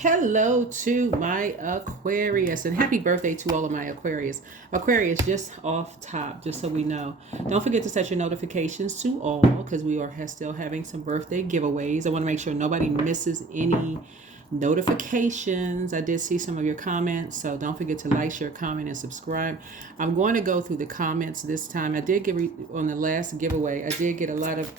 Hello to my Aquarius and happy birthday to all of my Aquarius. Aquarius, just off top, just so we know, don't forget to set your notifications to all because we are still having some birthday giveaways. I want to make sure nobody misses any notifications. I did see some of your comments, so don't forget to like, share, comment, and subscribe. I'm going to go through the comments this time. I did give on the last giveaway. I did get a lot of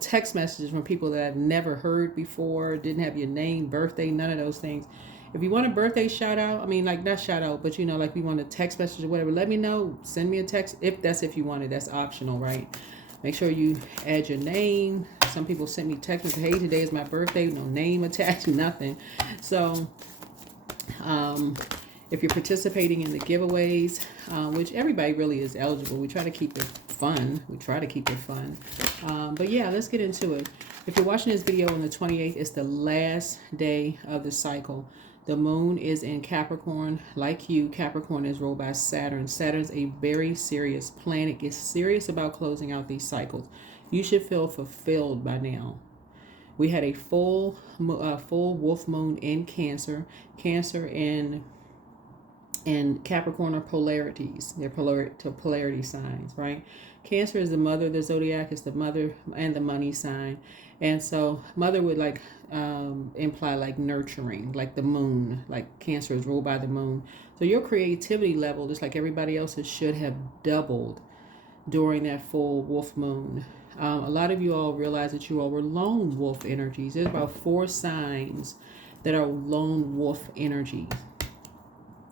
text messages from people that I've never heard before, didn't have your name, birthday, none of those things. If you want a birthday shout out, I mean, like not shout out, but like we want a text message or whatever, let me know. Send me a text if you want it. That's optional, right? Make sure you add your name. Some people sent me text and say, hey, today is my birthday, no name attached, nothing. So if you're participating in the giveaways, which everybody really is eligible, we try to keep it fun. But yeah, let's get into it. If you're watching this video on the 28th, it's the last day of the cycle. The moon is in Capricorn. Like you, Capricorn is ruled by Saturn. Saturn's a very serious planet. It's serious about closing out these cycles. You should feel fulfilled by now. We had a full wolf moon in Cancer. Cancer and Capricorn are polarities. They're polarity signs, right? Cancer is the mother of the zodiac. It's the mother and the money sign. And so mother would imply like nurturing, like the moon, like Cancer is ruled by the moon. So your creativity level, just like everybody else's, should have doubled during that full wolf moon. A lot of you all realize that you all were lone wolf energies. There's about 4 signs that are lone wolf energies.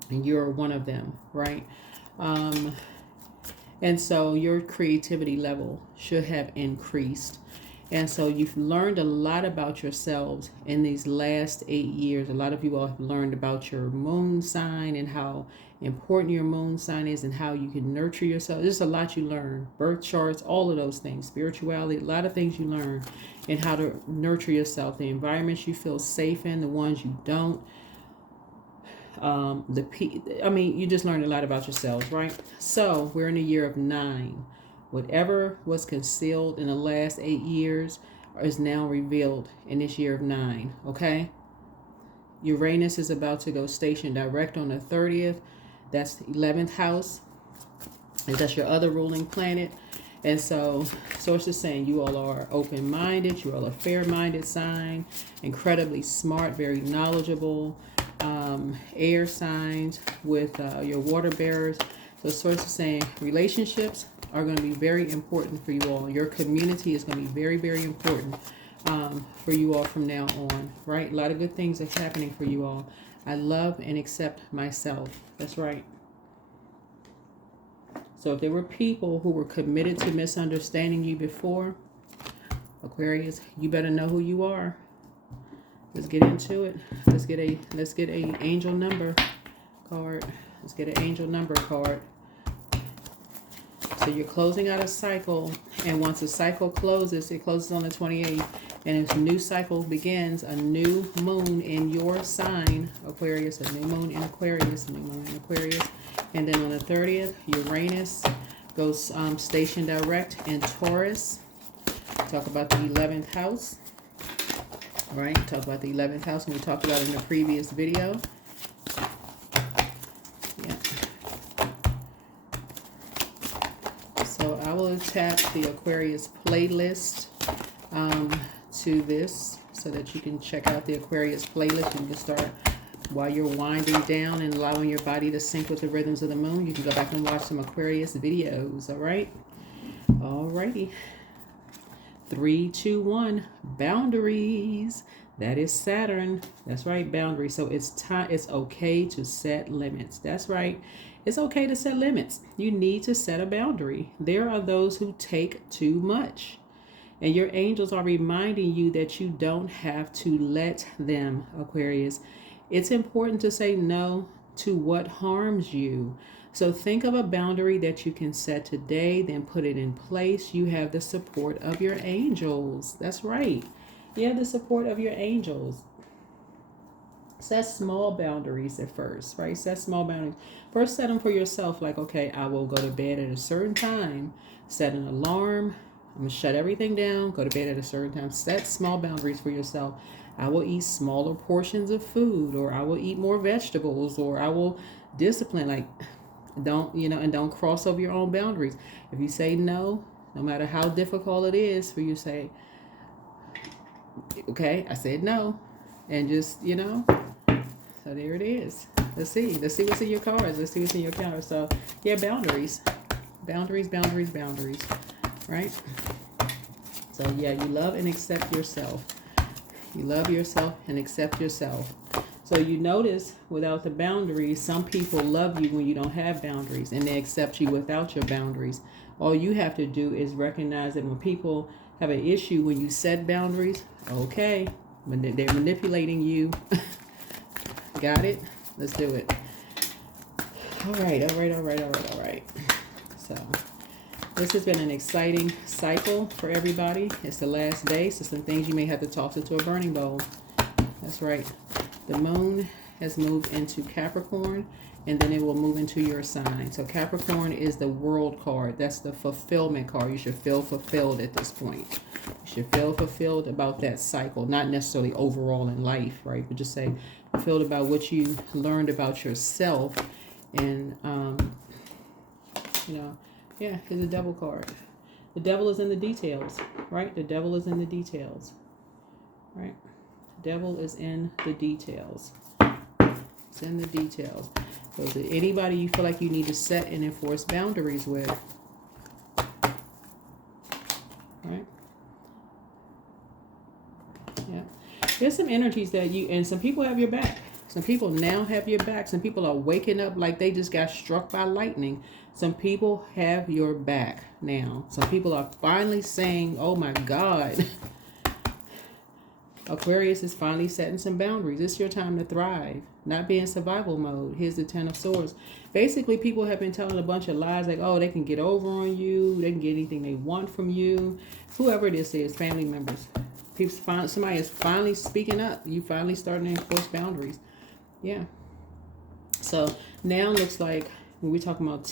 And you're one of them, right? And so your creativity level should have increased. And so you've learned a lot about yourselves in these last 8 years. A lot of you all have learned about your moon sign and how important your moon sign is and how you can nurture yourself. There's a lot you learn. Birth charts, all of those things. Spirituality, a lot of things you learn and how to nurture yourself. The environments you feel safe in, the ones you don't. You just learned a lot about yourselves, right? So we're in a year of 9. Whatever was concealed in the last 8 years is now revealed in this year of 9. Okay. Uranus is about to go station direct on the 30th. That's the 11th house. And that's your other ruling planet. And so sources saying you all are open-minded. You all are fair-minded sign, incredibly smart, very knowledgeable. Air signs with your water bearers. So sources saying relationships are going to be very important for you all. Your community is going to be very, very important for you all from now on, right? A lot of good things are happening for you all. I love and accept myself. That's right. So if there were people who were committed to misunderstanding you before, Aquarius, you better know who you are. Let's get into it. Let's get a angel number card. Let's get an angel number card. So you're closing out a cycle, and once a cycle closes, it closes on the 28th, and if a new cycle begins, a new moon in your sign, Aquarius, a new moon in Aquarius, and then on the 30th, Uranus goes station direct in Taurus. Talk about the 11th house. Right, talk about the 11th house, and we talked about it in the previous video. Yeah. So I will attach the Aquarius playlist to this so that you can check out the Aquarius playlist. You can start while you're winding down and allowing your body to sync with the rhythms of the moon. You can go back and watch some Aquarius videos. All right. All righty. 3, 2, 1, boundaries. That is Saturn. That's right, boundaries. So it's time. It's okay to set limits. That's right. It's okay to set limits. You need to set a boundary. There are those who take too much, and your angels are reminding you that you don't have to let them, Aquarius. It's important to say no to what harms you. So think of a boundary that you can set today, then put it in place. You have the support of your angels. That's right. You have the support of your angels. Set small boundaries at first, right? Set small boundaries. First, set them for yourself. Like, okay, I will go to bed at a certain time. Set an alarm I'm going to shut everything down, go to bed at a certain time. Set small boundaries for yourself. I will eat smaller portions of food, or I will eat more vegetables, or I will discipline. Like, don't, and don't cross over your own boundaries. If you say no, no matter how difficult it is for you to say, okay, I said no. And just, so there it is. Let's see what's in your cards. Let's see what's in your calendar. So yeah, boundaries, right? So yeah, you love and accept yourself. You love yourself and accept yourself. So you notice without the boundaries, some people love you when you don't have boundaries, and they accept you without your boundaries. All you have to do is recognize that when people have an issue when you set boundaries, okay, when they're manipulating you. Got it? Let's do it. All right. So this has been an exciting cycle for everybody. It's the last day, so some things you may have to toss into a burning bowl. That's right. The moon has moved into Capricorn, and then it will move into your sign. So Capricorn is the world card. That's the fulfillment card. You should feel fulfilled at this point. You should feel fulfilled about that cycle, not necessarily overall in life, right? But just say fulfilled about what you learned about yourself. And, yeah, it's a devil card. The devil is in the details, right? The devil is in the details, right? Devil is in the details. It's in the details. So is it anybody you feel like you need to set and enforce boundaries with? Right? Yeah. There's some energies that and some people have your back. Some people now have your back. Some people are waking up like they just got struck by lightning. Some people have your back now. Some people are finally saying, oh my God. Aquarius is finally setting some boundaries. It's your time to thrive, not be in survival mode. Here's the Ten of Swords. Basically, people have been telling a bunch of lies like, oh, they can get over on you. They can get anything they want from you. Whoever this is, family members. Somebody is finally speaking up. You finally starting to enforce boundaries. Yeah. So now looks like when we're talking about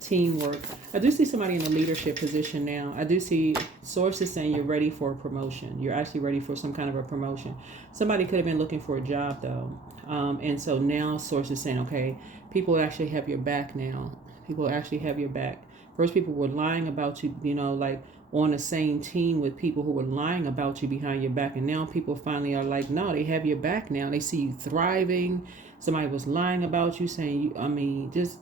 teamwork. I do see somebody in a leadership position now. I do see sources saying you're ready for a promotion. You're actually ready for some kind of a promotion. Somebody could have been looking for a job though. And so now sources saying, okay, people actually have your back now. People actually have your back. First, people were lying about you, like on the same team with people who were lying about you behind your back. And now people finally are like, no, they have your back now. They see you thriving. Somebody was lying about you, saying, just...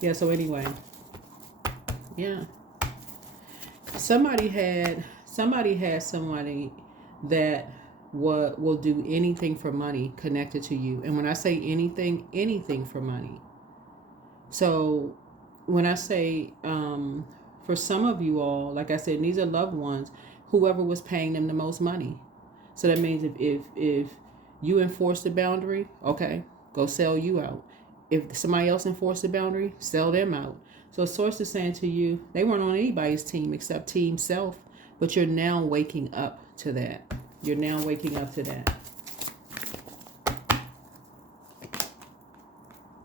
Yeah, so anyway, yeah. Somebody had somebody that will do anything for money connected to you. And when I say anything for money. So when I say, for some of you all, like I said, these are loved ones, whoever was paying them the most money. So that means if you enforce the boundary, okay, go sell you out. If somebody else enforced the boundary, sell them out. So source is saying to you, they weren't on anybody's team except team self, but you're now waking up to that. You're now waking up to that.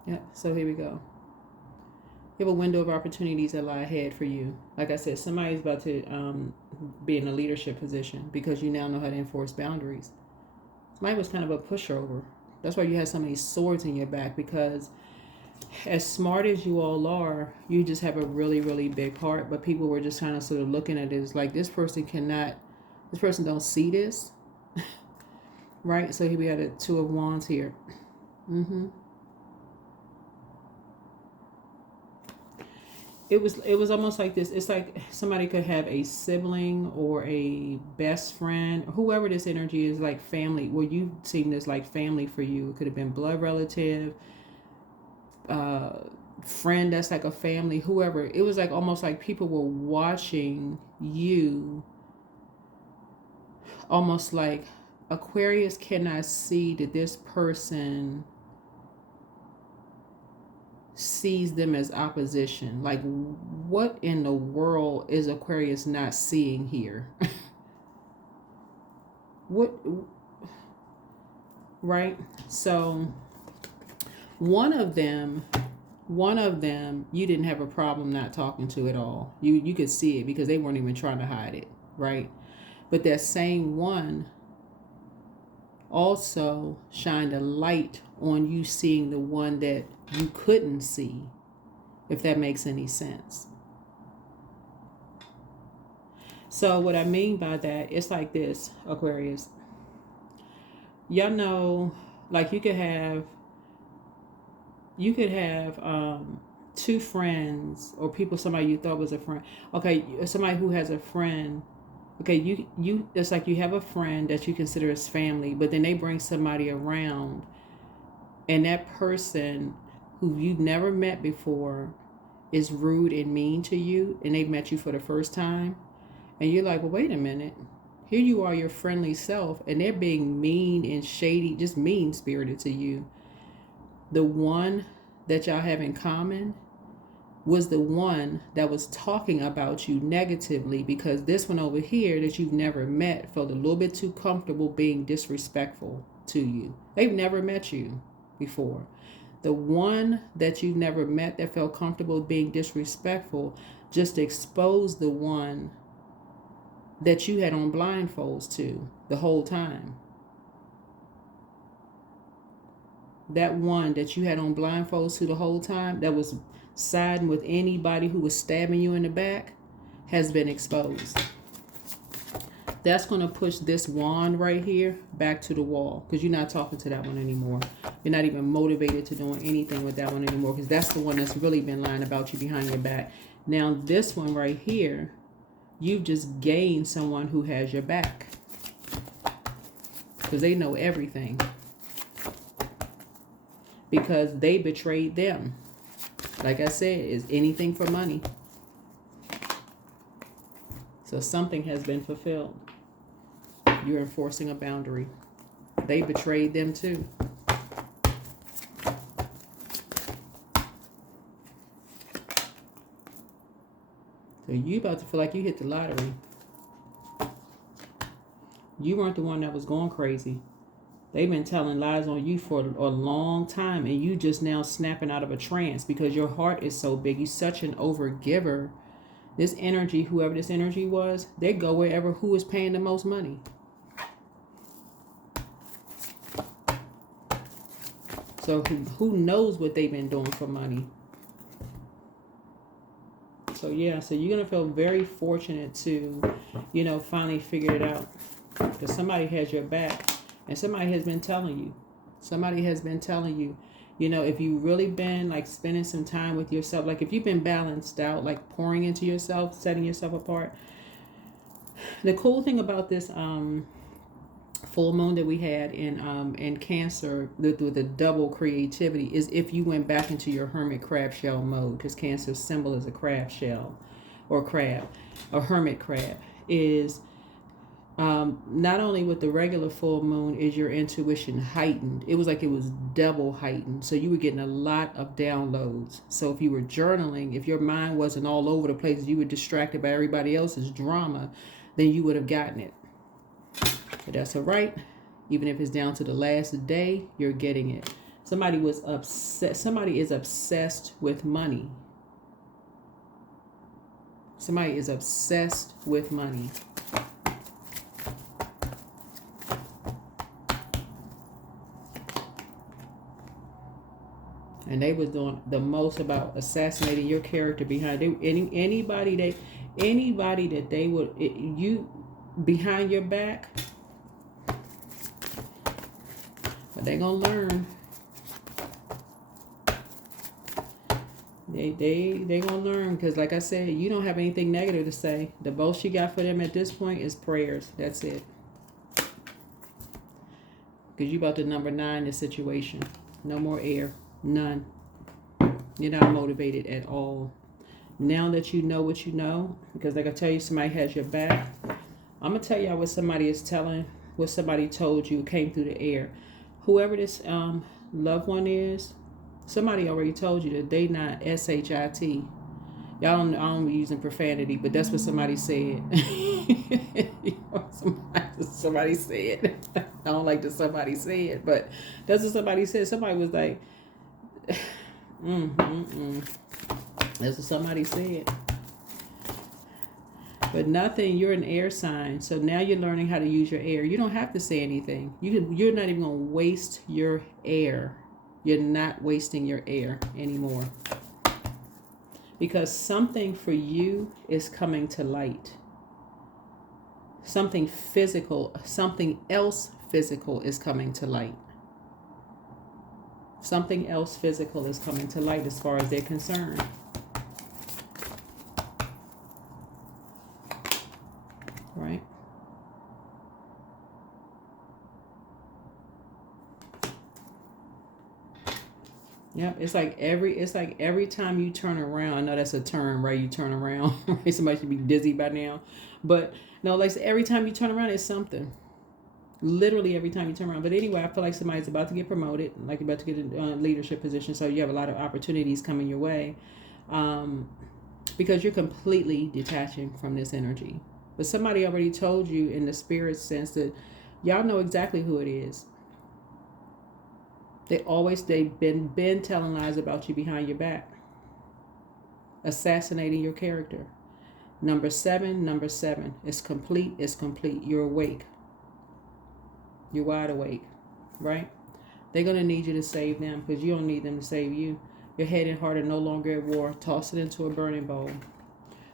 Yeah, so here we go. You have a window of opportunities that lie ahead for you. Like I said, somebody's about to be in a leadership position because you now know how to enforce boundaries. Somebody was kind of a pushover. That's why you have so many swords in your back, because as smart as you all are, you just have a really, really big heart. But people were just kind of sort of looking at it as like, this person don't see this. Right? So here we had a Two of Wands here. It was almost like this. It's like somebody could have a sibling or a best friend, whoever this energy is, like family, where you've seen this like family for you. It could have been blood relative, friend that's like a family, whoever. It was like almost like people were watching you, almost like Aquarius cannot see that this person sees them as opposition. Like, what in the world is Aquarius not seeing here? What? Right? So One of them, you didn't have a problem not talking to at all. You could see it because they weren't even trying to hide it, right? But that same one also shined a light on you seeing the one that you couldn't see, if that makes any sense. So what I mean by that, it's like this, Aquarius. Y'all know, like you could have two friends or people, somebody you thought was a friend. Okay, somebody who has a friend. Okay, you it's like you have a friend that you consider as family, but then they bring somebody around, and that person who you've never met before is rude and mean to you, and they've met you for the first time, and you're like, well, wait a minute. Here you are, your friendly self, and they're being mean and shady, just mean-spirited to you. The one that y'all have in common was the one that was talking about you negatively, because this one over here that you've never met felt a little bit too comfortable being disrespectful to you. They've never met you before. The one that you've never met that felt comfortable being disrespectful just exposed the one that you had on blindfolds to the whole time. That one that you had on blindfolds to the whole time, that was siding with anybody who was stabbing you in the back, has been exposed. That's going to push this wand right here back to the wall, because you're not talking to that one anymore. You're not even motivated to doing anything with that one anymore, because that's the one that's really been lying about you behind your back. Now this one right here, you've just gained someone who has your back, because they know everything, because they betrayed them. Like I said, is anything for money. So something has been fulfilled. You're enforcing a boundary. They betrayed them too. So you about to feel like you hit the lottery. You weren't the one that was going crazy. They've been telling lies on you for a long time, and you just now snapping out of a trance because your heart is so big. You're such an overgiver. This energy, whoever this energy was, they go wherever who is paying the most money. So who knows what they've been doing for money? So yeah, so you're going to feel very fortunate to, finally figure it out. Because somebody has your back. And somebody has been telling you. If you've really been like spending some time with yourself, like if you've been balanced out, like pouring into yourself, setting yourself apart. The cool thing about this full moon that we had in Cancer with the double creativity is if you went back into your hermit crab shell mode, because Cancer's symbol is a crab shell or crab, a hermit crab, is not only with the regular full moon is your intuition heightened. It was like it was double heightened. So you were getting a lot of downloads. So if you were journaling, if your mind wasn't all over the place, you were distracted by everybody else's drama, then you would have gotten it. But that's all right. Even if it's down to the last day, you're getting it. Somebody was upset. Somebody is obsessed with money. Somebody is obsessed with money. And they was doing the most about assassinating your character behind it. Anybody that they would you behind your back. But they gonna learn. They gonna learn, because like I said, you don't have anything negative to say. The most you got for them at this point is prayers. That's it. Because you about to number 9 the situation. No more air. None. You're not motivated at all. Now that you know what you know, because like I tell you, somebody has your back. I'm going to tell y'all what somebody is telling, what somebody told you came through the air. Whoever this loved one is, somebody already told you that they not S-H-I-T. Y'all don't, I don't be using profanity, but that's what somebody said. Somebody said. I don't like that somebody said, but that's what somebody said. Somebody was like, That's what somebody said. But nothing, you're an air sign. So now you're learning how to use your air. You don't have to say anything. You're not even going to waste your air. You're not wasting your air anymore. Because something for you is coming to light. Something physical, something else physical is coming to light. Something else physical is coming to light as far as they're concerned. Right? Yep, it's like every time you turn around, I know that's a term, right? You turn around, right? Somebody should be dizzy by now. But no, like every time you turn around, it's something. Literally every time you turn around. But anyway, I feel like somebody's about to get promoted, like you're about to get a leadership position. So you have a lot of opportunities coming your way, because you're completely detaching from this energy. But somebody already told you in the spirit sense that y'all know exactly who it is. They've been telling lies about you behind your back, assassinating your character. Number seven. It's complete. It's complete. You're awake. You're wide awake, right? They're going to need you to save them because you don't need them to save you. Your head and heart are no longer at war. Toss it into a burning bowl.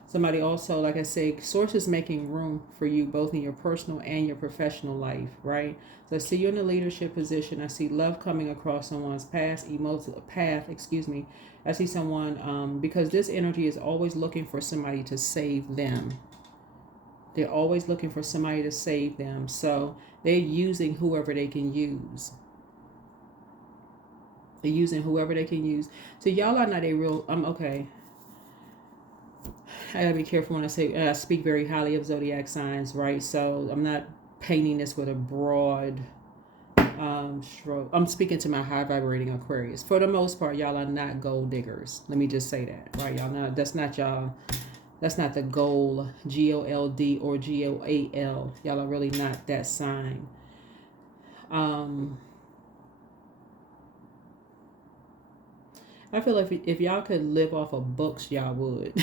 Somebody also, like I say, source is making room for you both in your personal and your professional life, right? So I see you in a leadership position. I see love coming across someone's path. I see someone, because this energy is always looking for somebody to save them. They're always looking for somebody to save them. So they're using whoever they can use. They're using whoever they can use. So y'all are not a real, okay. I gotta be careful when I say, I speak very highly of zodiac signs, right? So I'm not painting this with a broad stroke. I'm speaking to my high vibrating Aquarius. For the most part, y'all are not gold diggers. Let me just say that, right? Y'all not, that's not y'all. That's not the goal, GOLD or GOAL. Y'all are really not that sign. I feel like if y'all could live off of books, y'all would.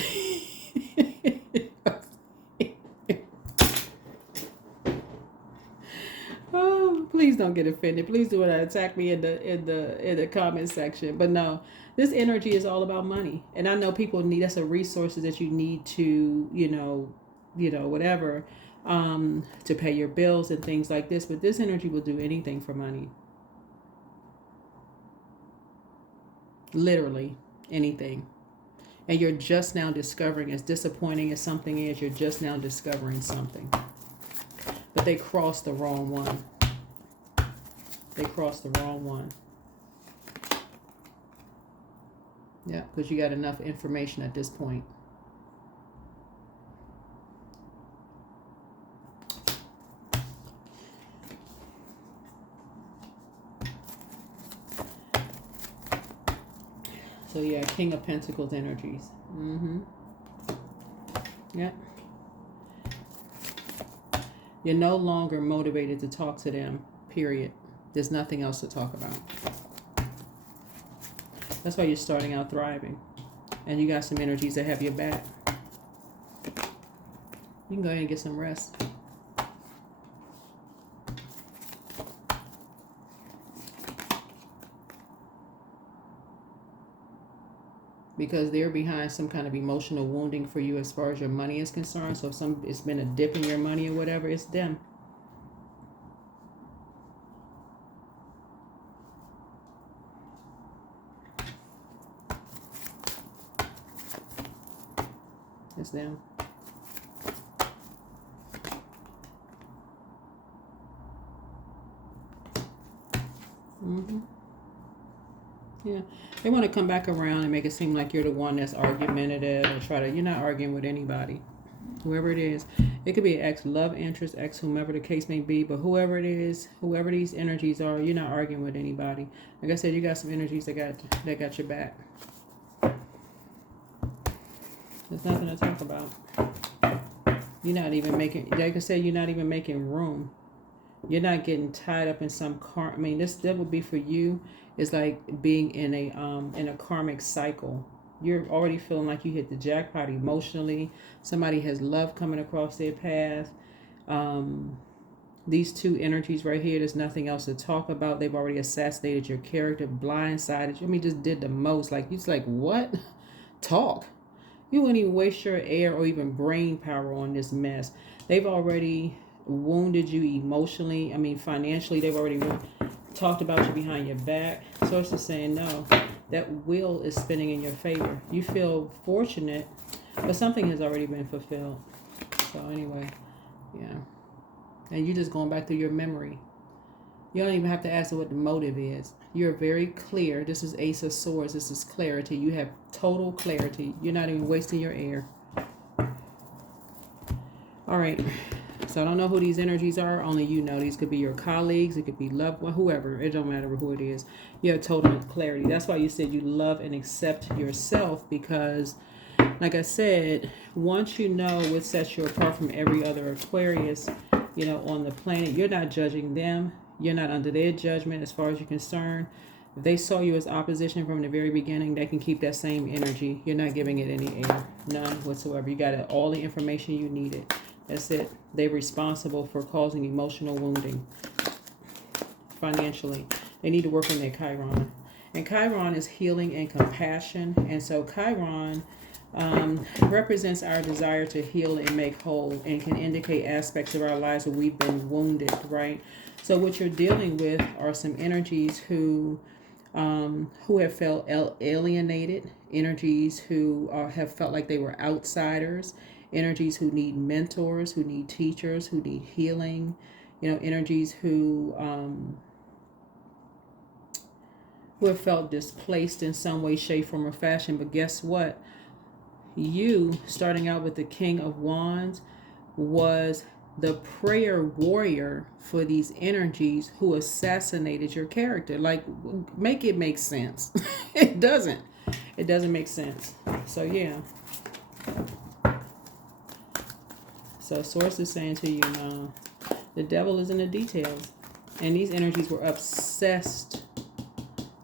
Oh, please don't get offended. Please do not attack me in the comment section. But no, this energy is all about money, and I know people need. That's a resources that you need to whatever, to pay your bills and things like this. But this energy will do anything for money. Literally anything. And you're just now discovering, as disappointing as something is, you're just now discovering something. But they crossed the wrong one. They crossed the wrong one. Yeah, because you got enough information at this point. So yeah, King of Pentacles energies. Yeah. You're no longer motivated to talk to them, period. There's nothing else to talk about. That's why you're starting out thriving. And you got some energies that have your back. You can go ahead and get some rest. Because they're behind some kind of emotional wounding for you as far as your money is concerned. So if it's been a dip in your money or whatever, it's them. It's them. Yeah, they want to come back around and make it seem like you're the one that's argumentative or you're not arguing with anybody. Whoever it is, it could be an ex love interest, ex whomever the case may be, but whoever it is, whoever these energies are, you're not arguing with anybody. Like I said, you got some energies that got your back. There's nothing to talk about. You're not even making, like I said, you're not even making room. You're not getting tied up in some I mean, that would be for you. It's like being in a karmic cycle. You're already feeling like you hit the jackpot emotionally. Somebody has love coming across their path. Um, these two energies right here, there's nothing else to talk about. They've already assassinated your character, blindsided you. I mean, just did the most. Like, you just like, what? Talk. You wouldn't even waste your air or even brain power on this mess. They've already wounded you emotionally. I mean, financially, they've already talked about you behind your back. Source is saying no. That wheel is spinning in your favor. You feel fortunate, but something has already been fulfilled. So anyway, yeah. And you're just going back through your memory. You don't even have to ask what the motive is. You're very clear. This is Ace of Swords. This is clarity. You have total clarity. You're not even wasting your air. All right. So I don't know who these energies are. Only you know. These could be your colleagues. It could be loved one, whoever. It don't matter who it is. You have total clarity. That's why you said you love and accept yourself, because, like I said, once you know what sets you apart from every other Aquarius, you know, on the planet, you're not judging them. You're not under their judgment as far as you're concerned. If they saw you as opposition from the very beginning, they can keep that same energy. You're not giving it any air. None whatsoever. You got all the information you needed. That's it. They're responsible for causing emotional wounding. Financially. They need to work on their Chiron. And Chiron is healing and compassion. And so Chiron represents our desire to heal and make whole, and can indicate aspects of our lives where we've been wounded, right? So what you're dealing with are some energies who have felt alienated, energies who have felt like they were outsiders, energies who need mentors, who need teachers, who need healing, you know, energies who have felt displaced in some way, shape, form, or fashion. But guess what? You, starting out with the King of Wands, was the prayer warrior for these energies who assassinated your character. Like, make it make sense. It doesn't. It doesn't make sense. So, yeah. So, Source is saying to you, no, the devil is in the details. And these energies were obsessed.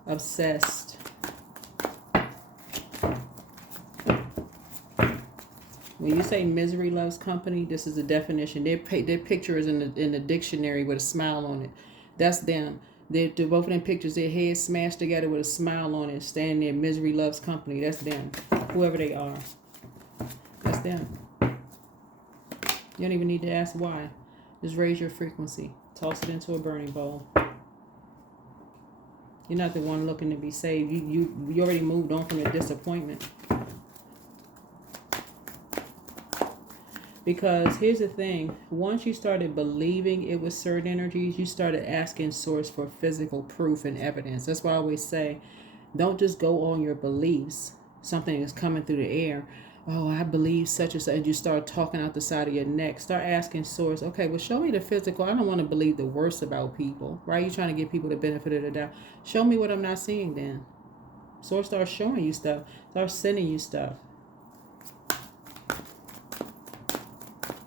Obsessed. When you say misery loves company, this is the definition. Their picture is in the dictionary with a smile on it. That's them. They're both of them pictures, their heads smashed together with a smile on it, standing there. Misery loves company. That's them. Whoever they are. That's them. You don't even need to ask why. Just raise your frequency. Toss it into a burning bowl. You're not the one looking to be saved. You already moved on from the disappointment. Because here's the thing, once you started believing it was certain energies, you started asking Source for physical proof and evidence. That's why I always say, don't just go on your beliefs. Something is coming through the air. Oh, I believe such and such. And you start talking out the side of your neck. Start asking Source, okay, well, show me the physical. I don't want to believe the worst about people, right? You're trying to give people the benefit of the doubt. Show me what I'm not seeing then. Source starts showing you stuff. Starts sending you stuff.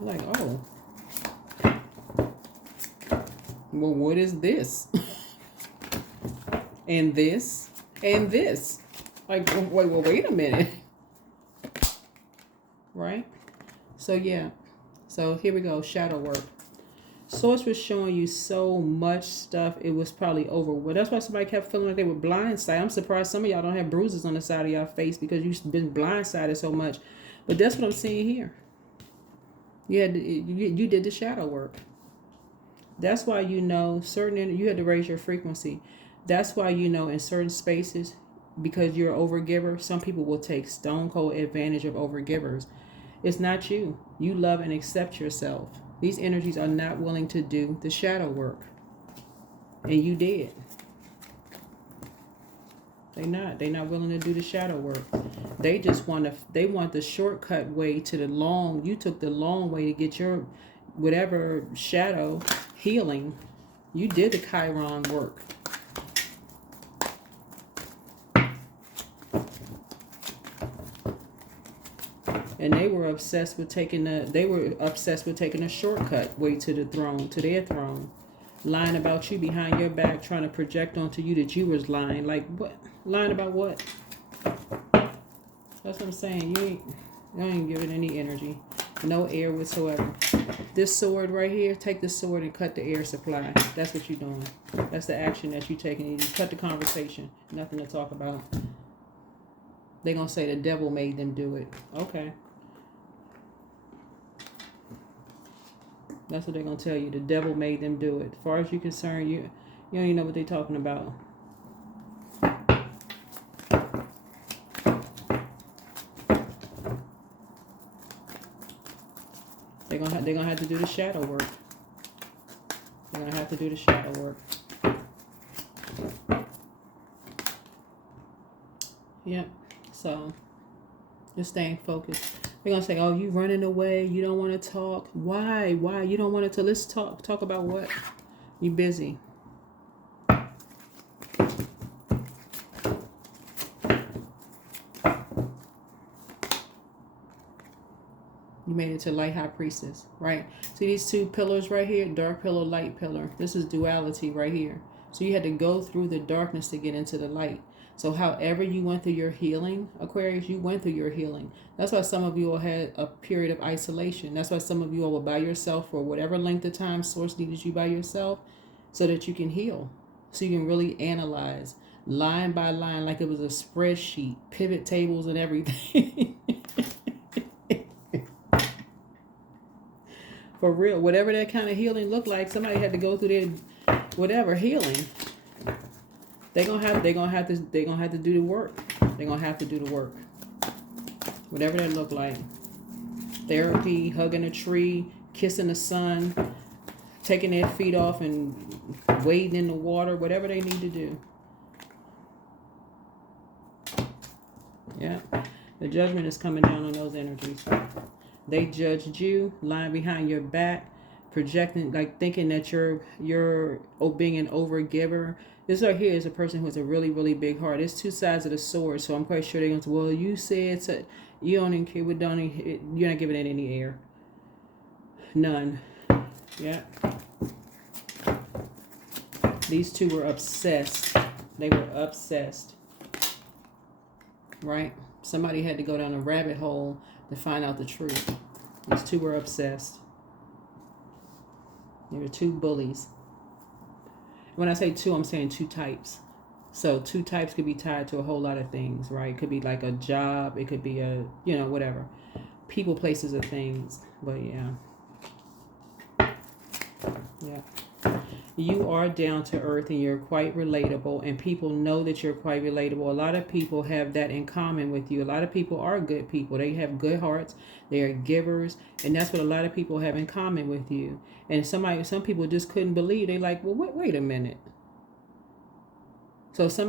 Like, oh, well, what is this? And this, and this. Like, wait a minute. Right? So, yeah. So, here we go. Shadow work. Source was showing you so much stuff. It was probably over. Well, that's why somebody kept feeling like they were blindsided. I'm surprised some of y'all don't have bruises on the side of your face because you've been blindsided so much. But that's what I'm seeing here. You did the shadow work. That's why you know you had to raise your frequency. That's why you know in certain spaces, because you're an overgiver, some people will take stone cold advantage of overgivers. It's not you. You love and accept yourself. These energies are not willing to do the shadow work. And you did. They're not willing to do the shadow work. They just want the shortcut way to the long. You took the long way to get your whatever shadow healing. You did the Chiron work. And they were obsessed with taking a shortcut way to the throne, to their throne. lying about you behind your back, trying to project onto you that you was lying. Like, what? Lying about what? That's what I'm saying. You ain't giving any energy. No air whatsoever. This sword right here, take the sword and cut the air supply. That's what you're doing. That's the action that you're taking. You cut the conversation. Nothing to talk about. They're going to say the devil made them do it. Okay. That's what they're going to tell you. The devil made them do it. As far as you're concerned, you don't even know what they're talking about. They're gonna have to do the shadow work. They're gonna have to do the shadow work. Yep. So just staying focused. They're gonna say, "Oh, you running away? You don't want to talk? Why? Why you don't want to? Let's talk. Talk about what? You busy." You made it to light high priestess, right? See these two pillars right here, dark pillar, light pillar. This is duality right here. So you had to go through the darkness to get into the light. So however you went through your healing, Aquarius, you went through your healing. That's why some of you all had a period of isolation. That's why some of you all were by yourself for whatever length of time Source needed you by yourself so that you can heal. So you can really analyze line by line like it was a spreadsheet, pivot tables and everything. For real, whatever that kind of healing looked like, somebody had to go through their whatever healing. They're gonna have to do the work. They're gonna have to do the work. Whatever that looked like. Therapy, hugging a tree, kissing the sun, taking their feet off and wading in the water, whatever they need to do. Yeah. The judgment is coming down on those energies. They judged you, lying behind your back, projecting, like thinking that you're being an overgiver. This right here is a person who has a really, really big heart. It's two sides of the sword, so I'm quite sure they're going to say, well, you said so. You don't care. You're not giving it any air. None. Yeah. These two were obsessed. They were obsessed. Right? Somebody had to go down a rabbit hole to find out the truth. These two were obsessed. They were two bullies. When I say two, I'm saying two types. So two types could be tied to a whole lot of things, right? It could be like a job. It could be a, whatever. People, places, or things. But yeah. Yeah. You are down to earth and you're quite relatable, and people know that you're quite relatable. A lot of people have that in common with you. A lot of people are good people. They have good hearts. They are givers, and that's what a lot of people have in common with you. And some people just couldn't believe. They like, well, wait a minute. So some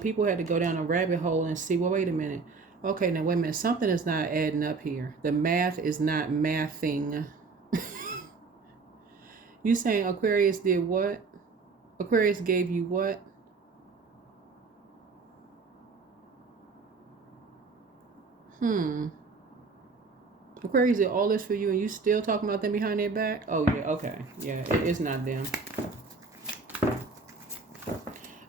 people had to go down a rabbit hole and see, well, wait a minute. Okay, now wait a minute. Something is not adding up here. The math is not mathing. You saying Aquarius did what? Aquarius gave you what? Aquarius did all this for you and you still talking about them behind their back? Oh, yeah, okay. Yeah, it's not them.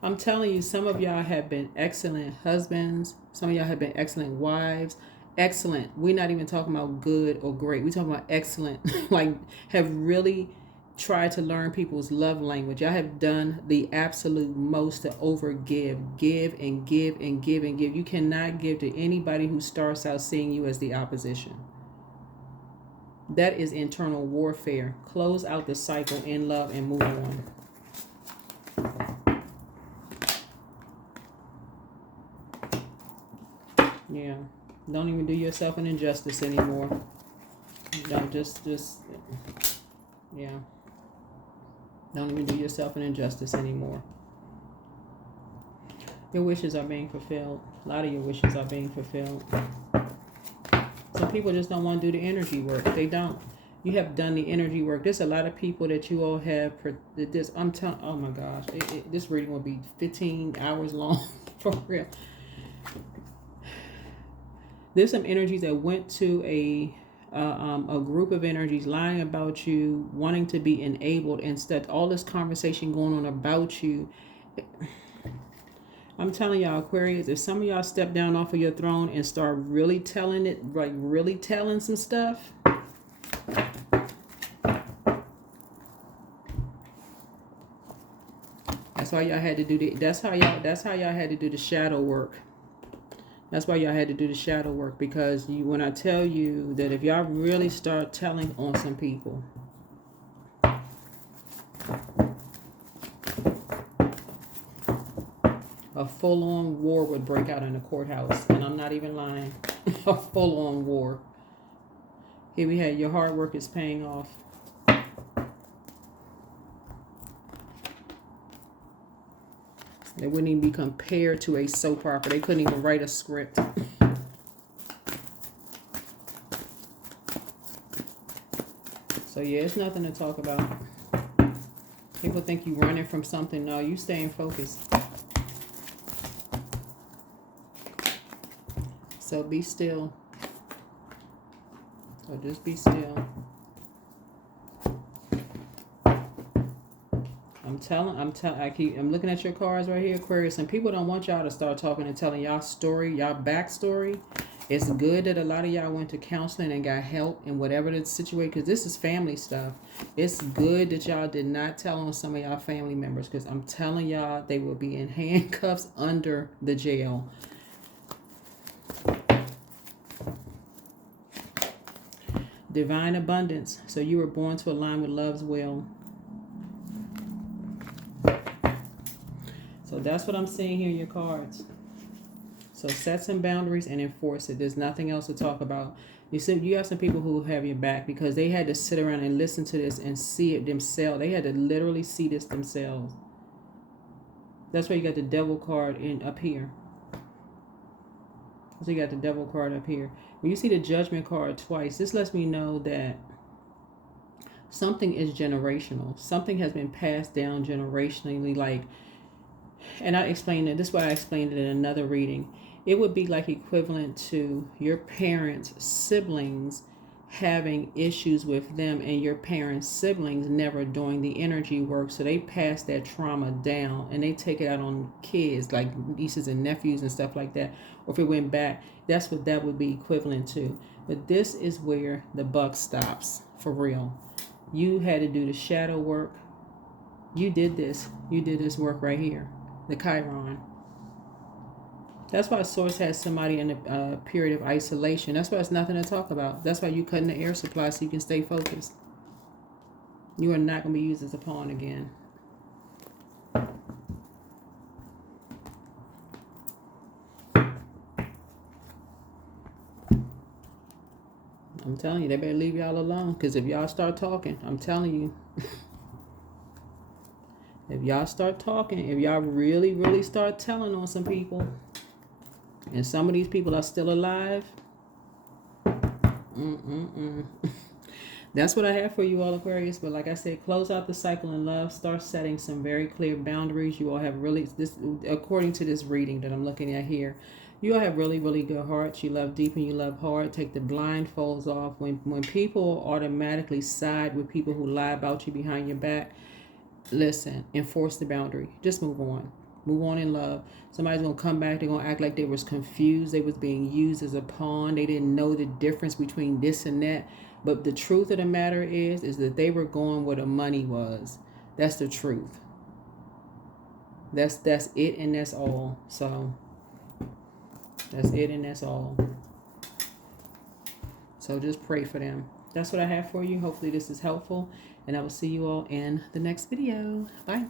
I'm telling you, some of y'all have been excellent husbands. Some of y'all have been excellent wives. Excellent. We're not even talking about good or great. We're talking about excellent. Like, have really try to learn people's love language. I have done the absolute most to overgive, give and give and give and give. You cannot give to anybody who starts out seeing you as the opposition. That is internal warfare. Close out the cycle in love and move on. Yeah. Don't even do yourself an injustice anymore. Don't just yeah. Don't even do yourself an injustice anymore. Your wishes are being fulfilled. A lot of your wishes are being fulfilled. Some people just don't want to do the energy work. They don't. You have done the energy work. There's a lot of people that you all have. I'm telling. Oh my gosh, this reading will be 15 hours long for real. There's some energies that went to a group of energies lying about you, wanting to be enabled, instead all this conversation going on about you. I'm telling y'all, Aquarius, if some of y'all step down off of your throne and start really telling it, like really telling some stuff, that's why y'all had to do that's how y'all had to do the shadow work. That's why y'all had to do the shadow work, because when I tell you that if y'all really start telling on some people, a full-on war would break out in the courthouse. And I'm not even lying. A full-on war. Here we had your hard work is paying off. They wouldn't even be compared to a soap opera. They couldn't even write a script. So yeah, it's nothing to talk about. People think you running from something. No, you staying focused. So be still. So just be still. I'm looking at your cards right here, Aquarius, and people don't want y'all to start talking and telling y'all story, y'all backstory. It's good that a lot of y'all went to counseling and got help in whatever the situation, because this is family stuff. It's good that y'all did not tell on some of y'all family members, because I'm telling y'all they will be in handcuffs under the jail. Divine abundance. So you were born to align with love's will. So that's what I'm seeing here in your cards. So set some boundaries and enforce it. There's nothing else to talk about. You have some people who have your back, because they had to sit around and listen to this and see it themselves. They had to literally see this themselves. That's why you got the devil card up here. So you got the devil card up here. When you see the judgment card twice, this lets me know that something is generational. Something has been passed down generationally. Like, and I explained it. This is why I explained it in another reading. It would be like equivalent to your parents' siblings having issues with them, and your parents' siblings never doing the energy work. So they pass that trauma down and they take it out on kids, like nieces and nephews and stuff like that. Or if it went back, that's what that would be equivalent to. But this is where the buck stops, for real. You had to do the shadow work. You did this. You did this work right here. The Chiron. That's why Source has somebody in a period of isolation. That's why it's nothing to talk about. That's why you cutting the air supply so you can stay focused. You are not going to be used as a pawn again. I'm telling you, they better leave y'all alone. Because if y'all start talking, I'm telling you. If y'all start talking, if y'all really, really start telling on some people, and some of these people are still alive, that's what I have for you all, Aquarius. But like I said, close out the cycle in love. Start setting some very clear boundaries. You all have really, this according to this reading that I'm looking at here, you all have really, really good hearts. You love deep and you love hard. Take the blindfolds off. When people automatically side with people who lie about you behind your back, listen, enforce the boundary. Just move on. Move on in love. Somebody's going to come back. They're going to act like they was confused. They was being used as a pawn. They didn't know the difference between this and that. But the truth of the matter is that they were going where the money was. That's the truth. That's it, and that's all. So that's it, and that's all. So just pray for them. That's what I have for you. Hopefully this is helpful. And I will see you all in the next video. Bye.